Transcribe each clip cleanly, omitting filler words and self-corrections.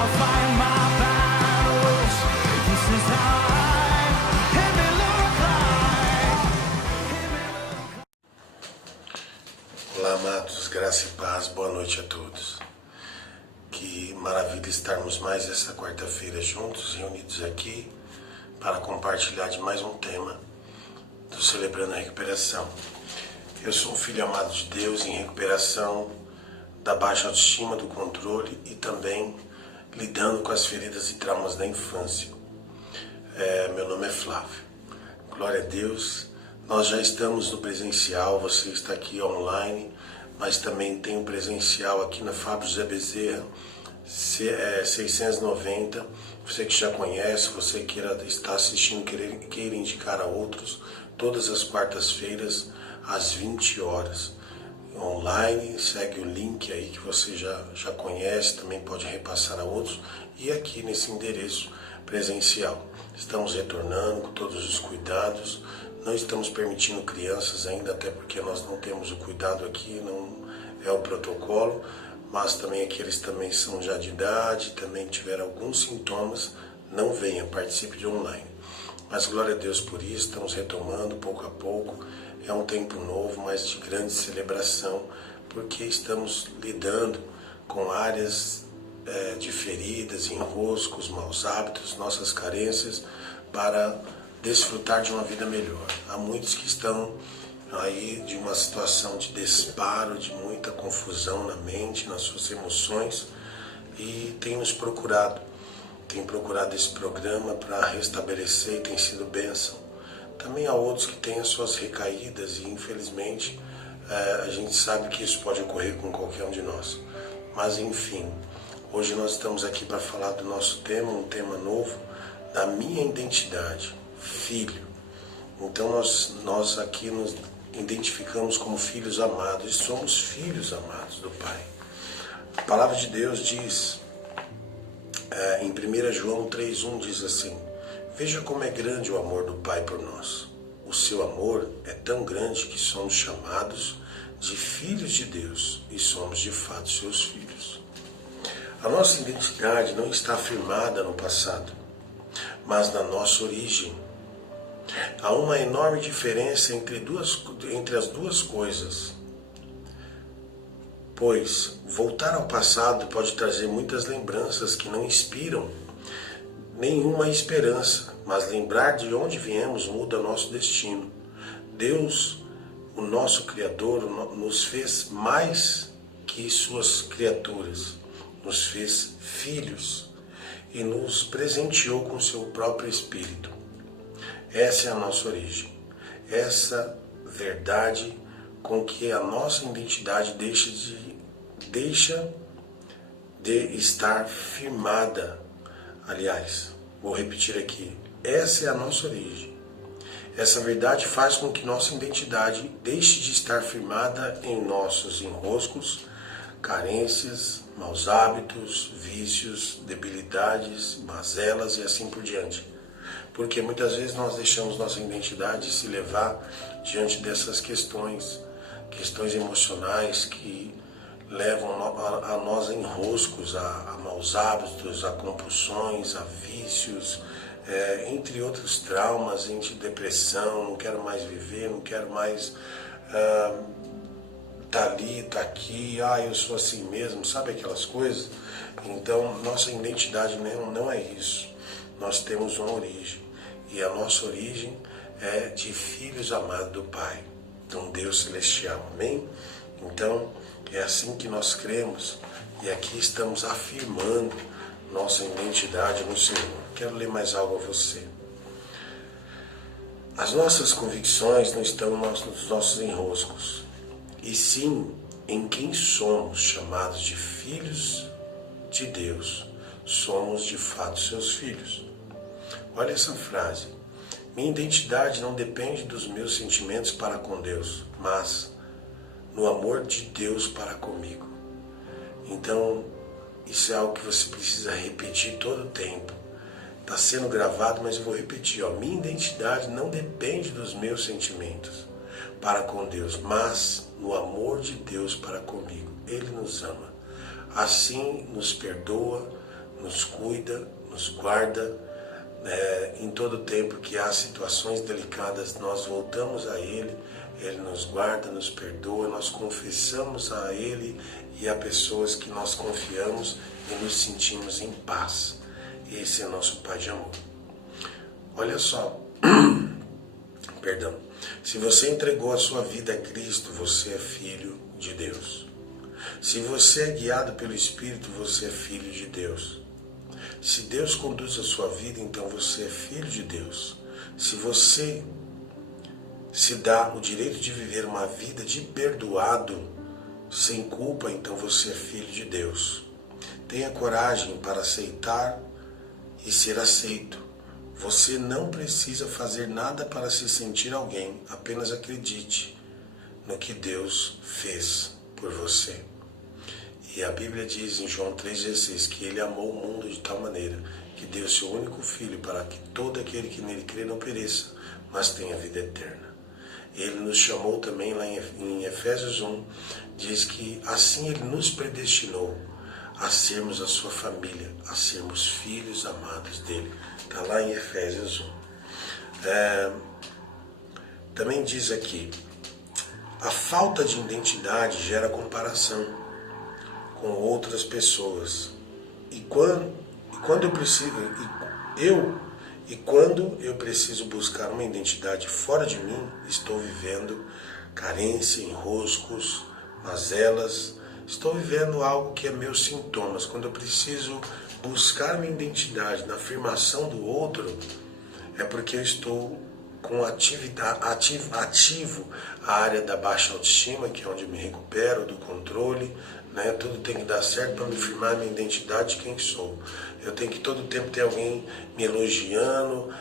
I'll fight my battles. This is how I hear me look like. Olá, amados, graça e paz, boa noite a todos. Que maravilha estarmos mais essa quarta-feira juntos, reunidos aqui, para compartilhar de mais um tema do Celebrando a Recuperação. Eu sou um filho amado de Deus em recuperação da baixa autoestima, do controle e também lidando com as feridas e traumas da infância. Meu nome é Flávio. Glória a Deus. Nós já estamos no presencial, você está aqui online, mas também tem o presencial aqui na Fábio José Bezerra, 690. Você que já conhece, você que está assistindo, queira indicar a outros, todas as quartas-feiras, às 20 horas. Online, segue o link aí que você já conhece, também pode repassar a outros, e aqui nesse endereço presencial. Estamos retornando com todos os cuidados, não estamos permitindo crianças ainda, até porque nós não temos o cuidado aqui, não é o protocolo, mas também aqueles também são já de idade, também tiveram alguns sintomas, não venha, participe de online. Mas glória a Deus por isso, estamos retomando pouco a pouco. É um tempo novo, mas de grande celebração, porque estamos lidando com áreas de feridas, enroscos, maus hábitos, nossas carências, para desfrutar de uma vida melhor. Há muitos que estão aí de uma situação de disparo, de muita confusão na mente, nas suas emoções, e tem nos procurado. Tem procurado esse programa para restabelecer e tem sido bênção. Também há outros que têm as suas recaídas e, infelizmente, a gente sabe que isso pode ocorrer com qualquer um de nós. Mas, enfim, hoje nós estamos aqui para falar do nosso tema, um tema novo, da minha identidade, filho. Então, nós aqui nos identificamos como filhos amados e somos filhos amados do Pai. A palavra de Deus diz, em 1 João 3,1 diz assim: veja como é grande o amor do Pai por nós. O seu amor é tão grande que somos chamados de filhos de Deus e somos de fato seus filhos. A nossa identidade não está firmada no passado, mas na nossa origem. Há uma enorme diferença entre as duas coisas, pois voltar ao passado pode trazer muitas lembranças que não inspiram nenhuma esperança, mas lembrar de onde viemos muda nosso destino. Deus, o nosso Criador, nos fez mais que suas criaturas, nos fez filhos e nos presenteou com seu próprio Espírito. Essa é a nossa origem, essa verdade com que a nossa identidade deixa de estar firmada. Aliás, vou repetir aqui, essa é a nossa origem. Essa verdade faz com que nossa identidade deixe de estar firmada em nossos enroscos, carências, maus hábitos, vícios, debilidades, mazelas e assim por diante. Porque muitas vezes nós deixamos nossa identidade se levar diante dessas questões emocionais que levam a nós a enroscos, a maus hábitos, a compulsões, a vícios, entre outros traumas, entre depressão, não quero mais viver, não quero mais tá ali, tá aqui, eu sou assim mesmo, sabe aquelas coisas? Então, nossa identidade não é isso. Nós temos uma origem, e a nossa origem é de filhos amados do Pai, de um Deus celestial, amém? Então, é assim que nós cremos, e aqui estamos afirmando nossa identidade no Senhor. Quero ler mais algo a você. As nossas convicções não estão nos nossos enroscos, e sim em quem somos, chamados de filhos de Deus. Somos de fato seus filhos. Olha essa frase: minha identidade não depende dos meus sentimentos para com Deus, mas no amor de Deus para comigo. Então, isso é algo que você precisa repetir todo o tempo. Está sendo gravado, mas eu vou repetir. Minha identidade não depende dos meus sentimentos para com Deus, mas no amor de Deus para comigo. Ele nos ama. Assim nos perdoa, nos cuida, nos guarda. Em todo tempo que há situações delicadas, nós voltamos a Ele, Ele nos guarda, nos perdoa, nós confessamos a Ele e a pessoas que nós confiamos e nos sentimos em paz. Esse é nosso Pai de amor. Olha só, perdão, se você entregou a sua vida a Cristo, você é filho de Deus. Se você é guiado pelo Espírito, você é filho de Deus. Se Deus conduz a sua vida, então você é filho de Deus. Se você se dá o direito de viver uma vida de perdoado, sem culpa, então você é filho de Deus. Tenha coragem para aceitar e ser aceito. Você não precisa fazer nada para se sentir alguém, apenas acredite no que Deus fez por você. E a Bíblia diz em João 3,16 que Ele amou o mundo de tal maneira que deu seu único Filho para que todo aquele que nele crê não pereça, mas tenha vida eterna. Ele nos chamou também lá em Efésios 1, diz que assim Ele nos predestinou a sermos a sua família, a sermos filhos amados dEle. Está lá em Efésios 1. Também diz aqui, a falta de identidade gera comparação com outras pessoas. E quando eu preciso buscar uma identidade fora de mim, estou vivendo carência, enroscos, mazelas, estou vivendo algo que é meus sintomas. Quando eu preciso buscar minha identidade na afirmação do outro, é porque eu estou com ativo a área da baixa autoestima, que é onde eu me recupero, do controle, né? Tudo tem que dar certo para me firmar minha identidade de quem sou. Eu tenho que todo tempo ter alguém me elogiando,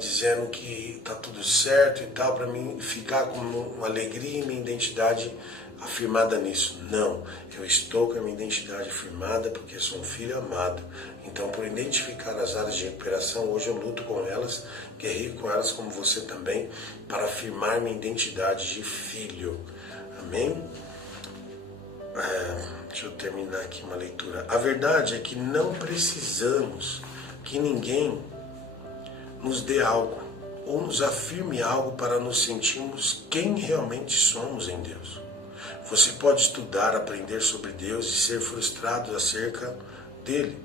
dizendo que está tudo certo e tal, para mim ficar com uma alegria e minha identidade afirmada nisso. Não, eu estou com a minha identidade firmada porque sou um filho amado. Então, por identificar as áreas de recuperação, hoje eu luto com elas, guerreio com elas, como você também, para afirmar minha identidade de filho. Amém? Deixa eu terminar aqui uma leitura. A verdade é que não precisamos que ninguém nos dê algo ou nos afirme algo para nos sentirmos quem realmente somos em Deus. Você pode estudar, aprender sobre Deus e ser frustrado acerca dele.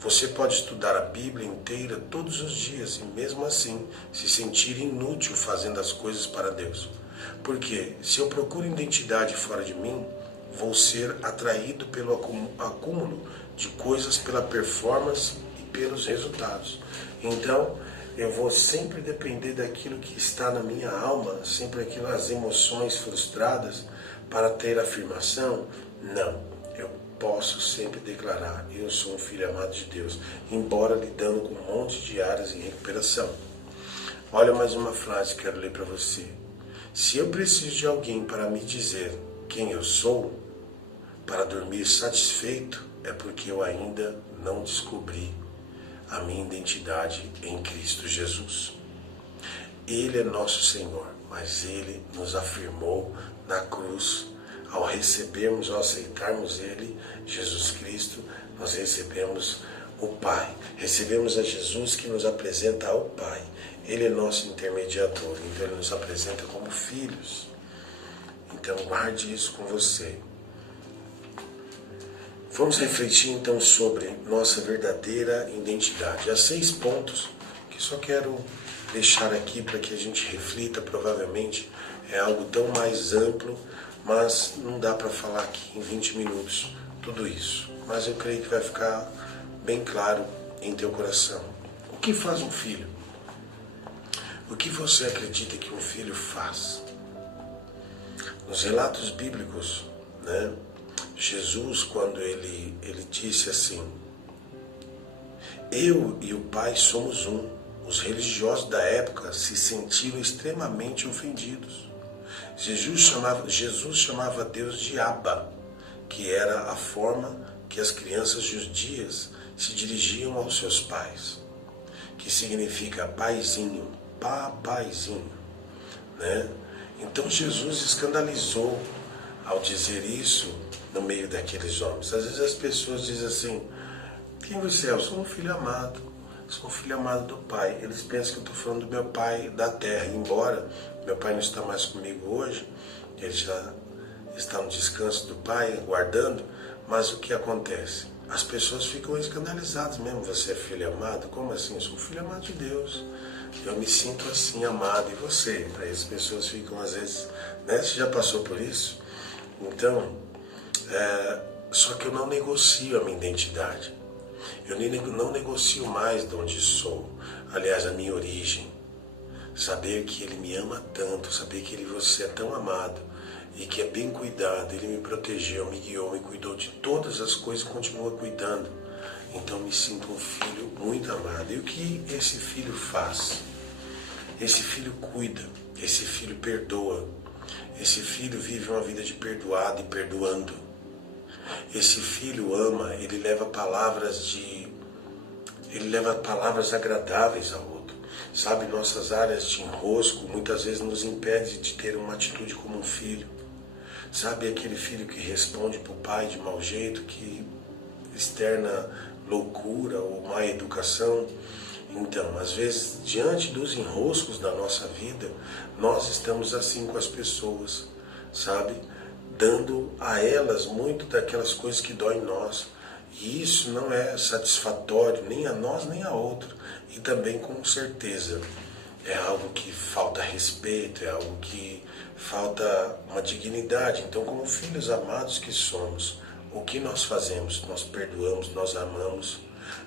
Você pode estudar a Bíblia inteira todos os dias e mesmo assim se sentir inútil fazendo as coisas para Deus. Porque se eu procuro identidade fora de mim, vou ser atraído pelo acúmulo de coisas, pela performance e pelos resultados. Então, eu vou sempre depender daquilo que está na minha alma, sempre aquelas emoções frustradas para ter afirmação. Não, eu posso sempre declarar, eu sou um filho amado de Deus, embora lidando com um monte de áreas em recuperação. Olha mais uma frase que quero ler para você. Se eu preciso de alguém para me dizer quem eu sou, para dormir satisfeito, é porque eu ainda não descobri a minha identidade em Cristo Jesus. Ele é nosso Senhor, mas Ele nos afirmou na cruz. Ao recebermos, ao aceitarmos Ele, Jesus Cristo, nós recebemos o Pai. Recebemos a Jesus que nos apresenta ao Pai. Ele é nosso intermediador, então Ele nos apresenta como filhos. Então guarde isso com você. Vamos refletir então sobre nossa verdadeira identidade. Há 6 pontos que só quero deixar aqui para que a gente reflita. Provavelmente é algo tão mais amplo, mas não dá para falar aqui em 20 minutos tudo isso. Mas eu creio que vai ficar bem claro em teu coração. O que faz um filho? O que você acredita que um filho faz? Nos relatos bíblicos, né? Jesus, quando ele disse assim, eu e o Pai somos um, os religiosos da época se sentiram extremamente ofendidos. Jesus chamava Deus de Abba, que era a forma que as crianças judias se dirigiam aos seus pais, que significa paizinho, papaizinho, né? Então Jesus escandalizou ao dizer isso no meio daqueles homens. Às vezes as pessoas dizem assim, Quem você é? Eu sou um filho amado. Sou um filho amado do Pai. Eles pensam que eu estou falando do meu Pai da terra. Embora meu Pai não está mais comigo hoje, ele já está no descanso do Pai, aguardando. Mas o que acontece? As pessoas ficam escandalizadas mesmo. Você é filho amado? Como assim? Eu sou um filho amado de Deus. Eu me sinto assim amado. E você? Aí as pessoas ficam às vezes... Né? Você já passou por isso? Então, só que eu não negocio a minha identidade. Eu não negocio mais de onde sou. Aliás, a minha origem. Saber que Ele me ama tanto, saber que você é tão amado e que é bem cuidado. Ele me protegeu, me guiou, me cuidou de todas as coisas e continua cuidando. Então me sinto um filho muito amado. E o que esse filho faz? Esse filho cuida, esse filho perdoa, esse filho vive uma vida de perdoado e perdoando. Esse filho ama, ele leva palavras agradáveis ao outro. Sabe, nossas áreas de enrosco muitas vezes nos impedem de ter uma atitude como um filho. Sabe, aquele filho que responde para o pai de mau jeito, que externa loucura ou má educação. Então, às vezes, diante dos enroscos da nossa vida, nós estamos assim com as pessoas, sabe? Dando a elas muito daquelas coisas que doem em nós. E isso não é satisfatório nem a nós nem a outro. E também, com certeza, é algo que falta respeito, é algo que falta uma dignidade. Então, como filhos amados que somos, o que nós fazemos? Nós perdoamos, nós amamos,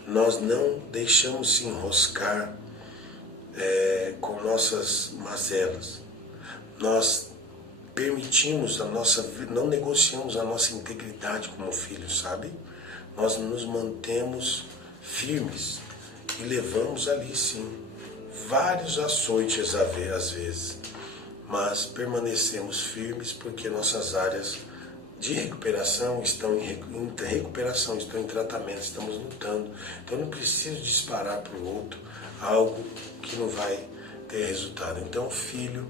nós não deixamos se enroscar com nossas mazelas. Nós permitimos não negociamos a nossa integridade como filhos, sabe? Nós nos mantemos firmes e levamos ali sim vários açoites às vezes, mas permanecemos firmes porque nossas áreas de recuperação estão em tratamento, estamos lutando. Então eu não preciso disparar para o outro algo que não vai ter resultado. Então o filho,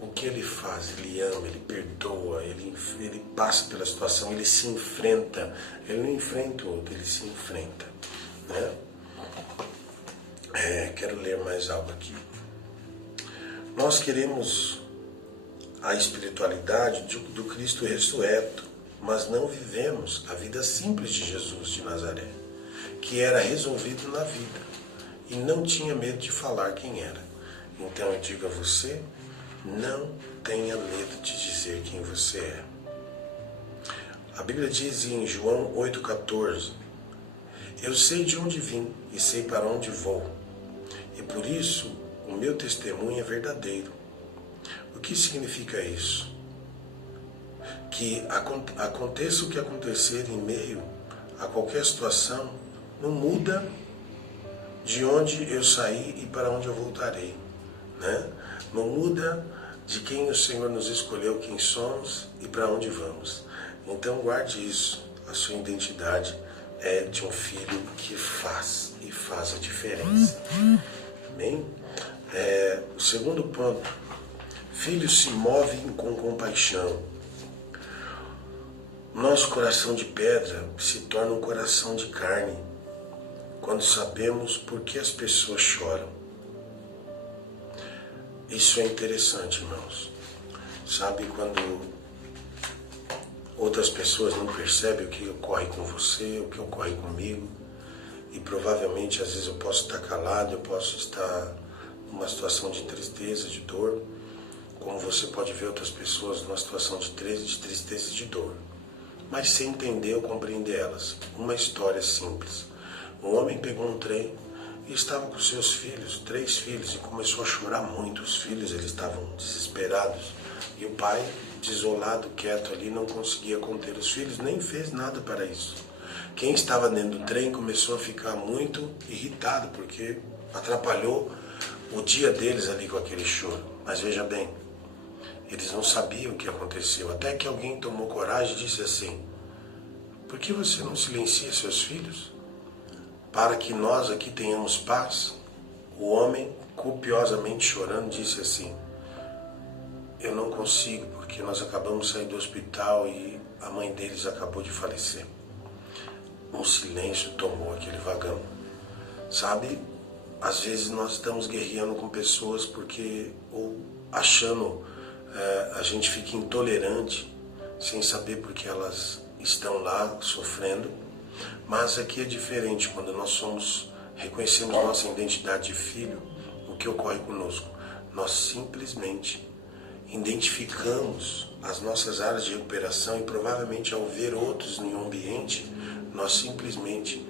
o que ele faz? Ele ama, ele perdoa, ele passa pela situação, ele se enfrenta. Ele não enfrenta o outro, ele se enfrenta, né? Quero ler mais algo aqui. Nós queremos a espiritualidade do Cristo ressurreto, mas não vivemos a vida simples de Jesus de Nazaré, que era resolvido na vida e não tinha medo de falar quem era. Então eu digo a você, não tenha medo de dizer quem você é. A Bíblia diz em João 8,14: eu sei de onde vim e sei para onde vou, e por isso o meu testemunho é verdadeiro. O que significa isso? Que aconteça o que acontecer em meio a qualquer situação, não muda de onde eu saí e para onde eu voltarei, né? Não muda de quem o Senhor nos escolheu, quem somos e para onde vamos. Então guarde isso, a sua identidade é de um filho que faz a diferença. Amém? O segundo ponto, filhos se movem com compaixão. Nosso coração de pedra se torna um coração de carne quando sabemos por que as pessoas choram. Isso é interessante, irmãos. Sabe, quando outras pessoas não percebem o que ocorre com você, o que ocorre comigo, e provavelmente às vezes eu posso estar calado, eu posso estar numa situação de tristeza, de dor, como você pode ver outras pessoas numa situação de tristeza e de dor. Mas sem entender ou compreender elas. Uma história simples. Um homem pegou um trem e estava com seus filhos, 3 filhos, e começou a chorar muito. Os filhos, eles estavam desesperados. E o pai, desolado, quieto ali, não conseguia conter os filhos, nem fez nada para isso. Quem estava dentro do trem começou a ficar muito irritado, porque atrapalhou o dia deles ali com aquele choro. Mas veja bem, eles não sabiam o que aconteceu, até que alguém tomou coragem e disse assim: por que você não silencia seus filhos? Para que nós aqui tenhamos paz. O homem, copiosamente chorando, disse assim: eu não consigo, porque nós acabamos de sair do hospital e a mãe deles acabou de falecer. um silêncio tomou aquele vagão. Sabe, às vezes nós estamos guerreando com pessoas porque, ou achando, a gente fica intolerante, sem saber porque elas estão lá sofrendo. Mas aqui é diferente, quando nós reconhecemos nossa identidade de filho, o que ocorre conosco? Nós simplesmente identificamos as nossas áreas de recuperação e provavelmente ao ver outros em um ambiente, nós simplesmente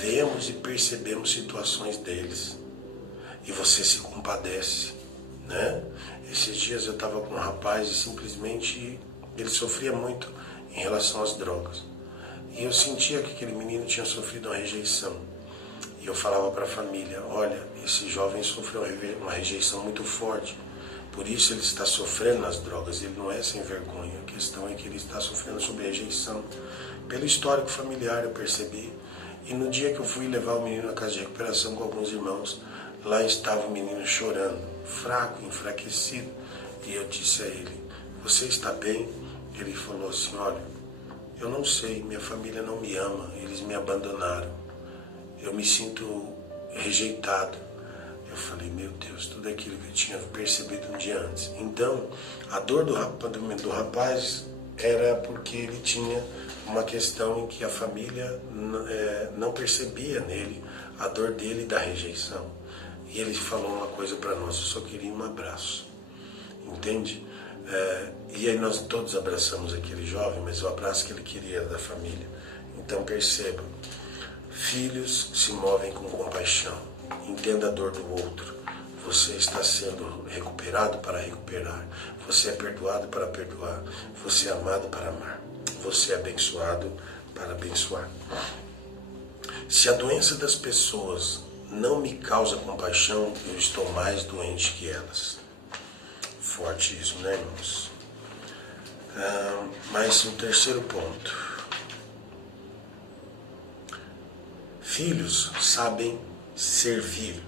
vemos e percebemos situações deles. E você se compadece, né? Esses dias eu estava com um rapaz e simplesmente ele sofria muito em relação às drogas. E eu sentia que aquele menino tinha sofrido uma rejeição. E eu falava para a família, olha, esse jovem sofreu uma rejeição muito forte. Por isso ele está sofrendo nas drogas. Ele não é sem vergonha. A questão é que ele está sofrendo sobre rejeição. Pelo histórico familiar eu percebi. E no dia que eu fui levar o menino à casa de recuperação com alguns irmãos, lá estava o menino chorando, fraco, enfraquecido. E eu disse a ele, você está bem? Ele falou assim, olha, eu não sei, minha família não me ama, eles me abandonaram. Eu me sinto rejeitado. Eu falei, meu Deus, tudo aquilo que eu tinha percebido um dia antes. Então, a dor do rapaz era porque ele tinha uma questão em que a família não percebia nele a dor dele da rejeição. E ele falou uma coisa para nós, eu só queria um abraço. Entende? E aí nós todos abraçamos aquele jovem, mas o abraço que ele queria era da família. Então perceba, filhos se movem com compaixão. Entenda a dor do outro. Você está sendo recuperado para recuperar. Você é perdoado para perdoar. Você é amado para amar. Você é abençoado para abençoar. Se a doença das pessoas não me causa compaixão, eu estou mais doente que elas. Forte isso, né, irmãos? Mas o terceiro ponto. Filhos sabem servir.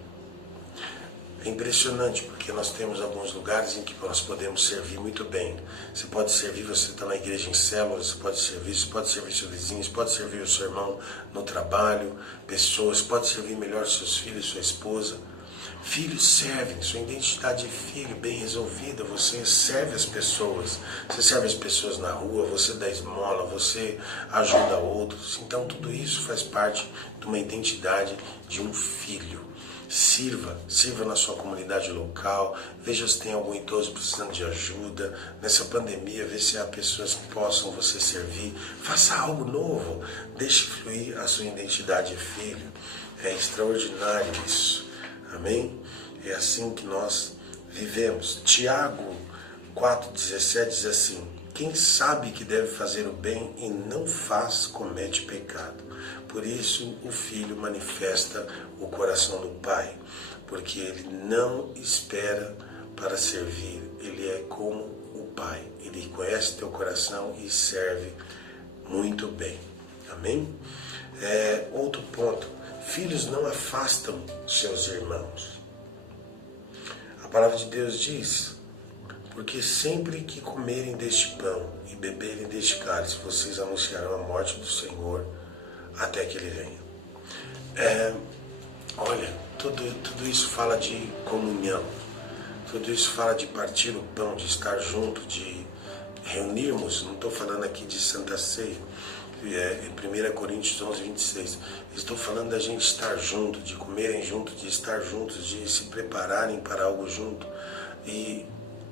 É impressionante porque nós temos alguns lugares em que nós podemos servir muito bem. Você pode servir, você está na igreja em célula, você pode servir seu vizinho, você pode servir o seu irmão no trabalho, pessoas, pode servir melhor seus filhos, sua esposa. Filhos servem, sua identidade de filho bem resolvida, você serve as pessoas, você serve as pessoas na rua, você dá esmola, você ajuda outros. Então tudo isso faz parte de uma identidade de um filho. Sirva na sua comunidade local, veja se tem algum idoso precisando de ajuda. Nessa pandemia, veja se há pessoas que possam você servir. Faça algo novo, deixe fluir a sua identidade de filho. É extraordinário isso. Amém? É assim que nós vivemos. Tiago 4,17 diz assim, quem sabe que deve fazer o bem e não faz, comete pecado. Por isso o filho manifesta o coração do pai, porque ele não espera para servir, ele é como o pai. Ele conhece teu coração e serve muito bem. Amém? Outro ponto. Filhos não afastam seus irmãos. A palavra de Deus diz, porque sempre que comerem deste pão e beberem deste cálice, vocês anunciarão a morte do Senhor até que Ele venha. Olha, tudo isso fala de comunhão, tudo isso fala de partir o pão, de estar junto, de reunirmos, não estou falando aqui de Santa Ceia, em 1 Coríntios 11, 26. Estou falando da gente estar junto, de comerem junto, de estar juntos, de se prepararem para algo junto. E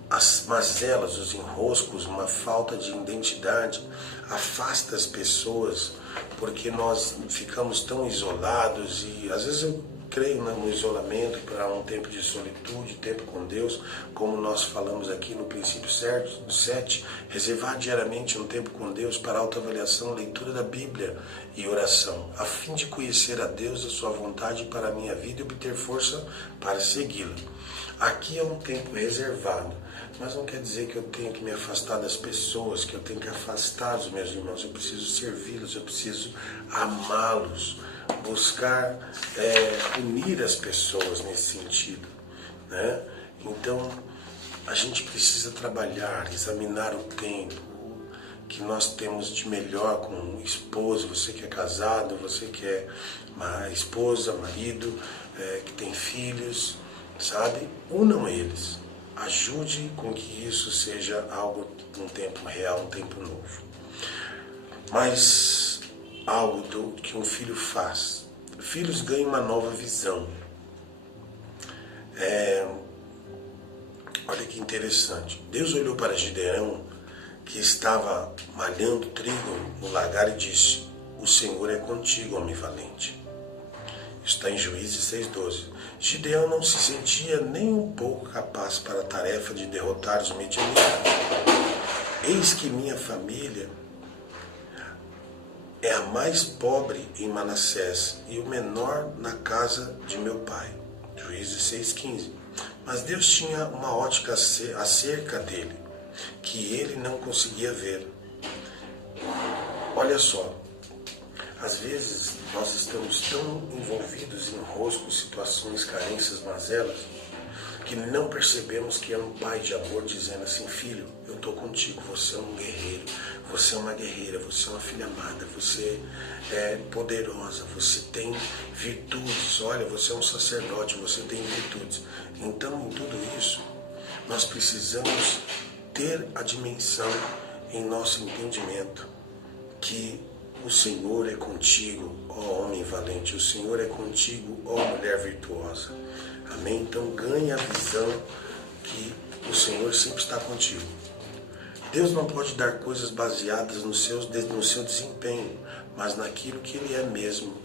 as mazelas, os enroscos, uma falta de identidade afasta as pessoas, porque nós ficamos tão isolados. E às vezes eu creio no isolamento para um tempo de solitude, tempo com Deus, como nós falamos aqui no princípio 7, reservar diariamente um tempo com Deus para autoavaliação, leitura da Bíblia e oração, a fim de conhecer a Deus, a sua vontade para a minha vida e obter força para segui-la. Aqui é um tempo reservado, mas não quer dizer que eu tenho que me afastar das pessoas, que eu tenho que afastar os meus irmãos. Eu preciso servi-los, eu preciso amá-los, buscar unir as pessoas nesse sentido, né? Então a gente precisa trabalhar, examinar o tempo, que nós temos de melhor com o esposo, você que é casado, você que é uma esposa, marido, que tem filhos, sabe? Unam eles. Ajude com que isso seja algo, um tempo real, um tempo novo. Mas algo que um filho faz. Filhos ganham uma nova visão. Olha que interessante. Deus olhou para Gideão, que estava malhando trigo no lagar, e disse: o Senhor é contigo, homem valente. Está em Juízes 6,12. Gideão não se sentia nem um pouco capaz para a tarefa de derrotar os midianitas. Eis que minha família é a mais pobre em Manassés e o menor na casa de meu pai. Juízes 6,15. Mas Deus tinha uma ótica acerca dele, que ele não conseguia ver. Olha só, às vezes nós estamos tão envolvidos em enroscos, situações, carências, mazelas, que não percebemos que é um pai de amor dizendo assim: filho, eu estou contigo, você é um guerreiro, você é uma guerreira, você é uma filha amada, você é poderosa, você tem virtudes, olha, você é um sacerdote, você tem virtudes. Então, em tudo isso, nós precisamos ter a dimensão em nosso entendimento que o Senhor é contigo, ó homem valente, o Senhor é contigo, ó mulher virtuosa. Amém? Então ganhe a visão que o Senhor sempre está contigo. Deus não pode dar coisas baseadas no seu desempenho, mas naquilo que Ele é mesmo,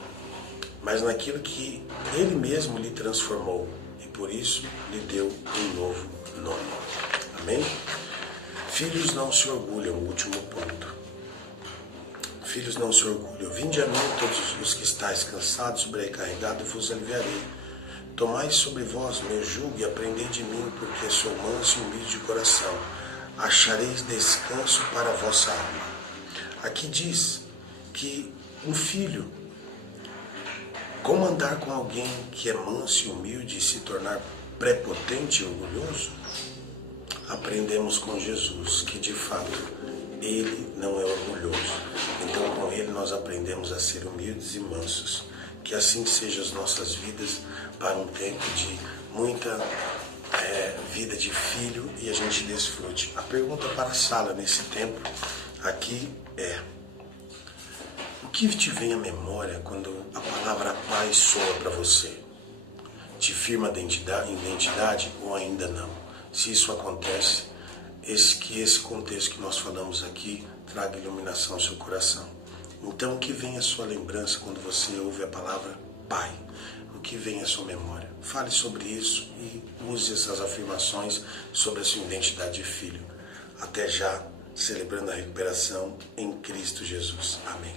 mas naquilo que Ele mesmo lhe transformou, e por isso lhe deu um novo nome. Amém? Filhos não se orgulham, último ponto. Filhos não se orgulham. Vinde a mim todos os que estáis cansados, sobrecarregados, vos aliviarei. Tomai sobre vós meu jugo e aprendei de mim, porque sou manso e humilde de coração. Achareis descanso para a vossa alma. Aqui diz que um filho, como andar com alguém que é manso e humilde e se tornar prepotente e orgulhoso? Aprendemos com Jesus que de fato Ele não é orgulhoso. Então com Ele nós aprendemos a ser humildes e mansos. Que assim sejam as nossas vidas para um tempo de muita vida de filho e a gente desfrute. A pergunta para a sala nesse tempo aqui é: o que te vem à memória quando a palavra pai soa para você? Te firma a identidade ou ainda não? Se isso acontece, que esse contexto que nós falamos aqui traga iluminação ao seu coração. Então, o que vem à sua lembrança quando você ouve a palavra pai? O que vem à sua memória? Fale sobre isso e use essas afirmações sobre a sua identidade de filho. Até já, celebrando a recuperação em Cristo Jesus. Amém.